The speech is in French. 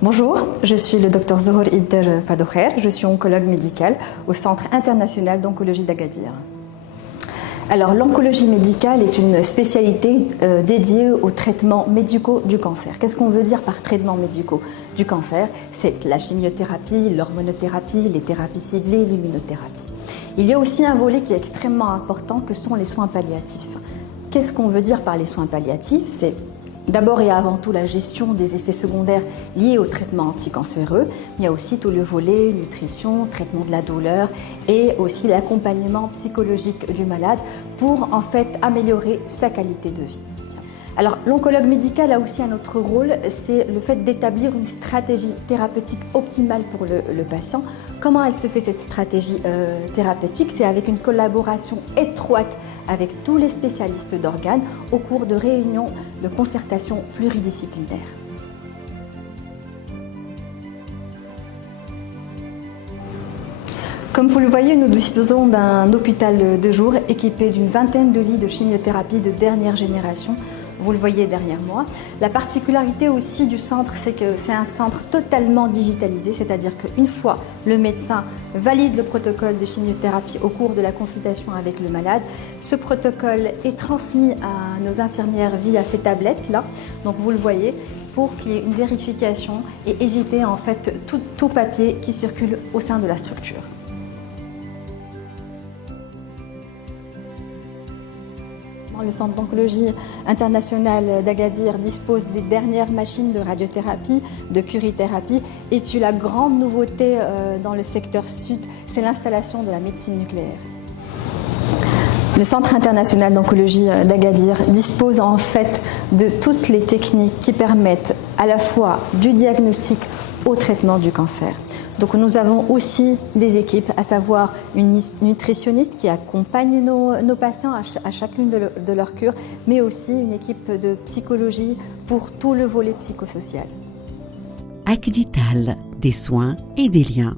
Bonjour, je suis le Dr Zohor Idder Fadokher, je suis oncologue médical au Centre international d'oncologie d'Agadir. Alors, l'oncologie médicale est une spécialité dédiée aux traitements médicaux du cancer. Qu'est-ce qu'on veut dire par traitements médicaux du cancer? C'est la chimiothérapie, l'hormonothérapie, les thérapies ciblées, l'immunothérapie. Il y a aussi un volet qui est extrêmement important que sont les soins palliatifs. Qu'est-ce qu'on veut dire par les soins palliatifs? C'est d'abord et avant tout la gestion des effets secondaires liés au traitement anticancéreux. Il y a aussi tout le volet nutrition, traitement de la douleur et aussi l'accompagnement psychologique du malade pour en fait améliorer sa qualité de vie. Alors l'oncologue médical a aussi un autre rôle, c'est le fait d'établir une stratégie thérapeutique optimale pour le patient. Comment elle se fait cette stratégie thérapeutique? C'est avec une collaboration étroite avec tous les spécialistes d'organes au cours de réunions de concertation pluridisciplinaires. Comme vous le voyez, nous disposons d'un hôpital de jour équipé d'une vingtaine de lits de chimiothérapie de dernière génération. Vous le voyez derrière moi. La particularité aussi du centre, c'est que c'est un centre totalement digitalisé, c'est-à-dire qu'une fois le médecin valide le protocole de chimiothérapie au cours de la consultation avec le malade, ce protocole est transmis à nos infirmières via ces tablettes-là. Donc vous le voyez, pour qu'il y ait une vérification et éviter en fait tout papier qui circule au sein de la structure. Le Centre d'oncologie international d'Agadir dispose des dernières machines de radiothérapie, de curithérapie. Et puis la grande nouveauté dans le secteur sud, c'est l'installation de la médecine nucléaire. Le Centre international d'oncologie d'Agadir dispose en fait de toutes les techniques qui permettent à la fois du diagnostic au traitement du cancer. Donc nous avons aussi des équipes, à savoir une nutritionniste qui accompagne nos patients à chacune de leurs cures, mais aussi une équipe de psychologie pour tout le volet psychosocial. Acdital, des soins et des liens.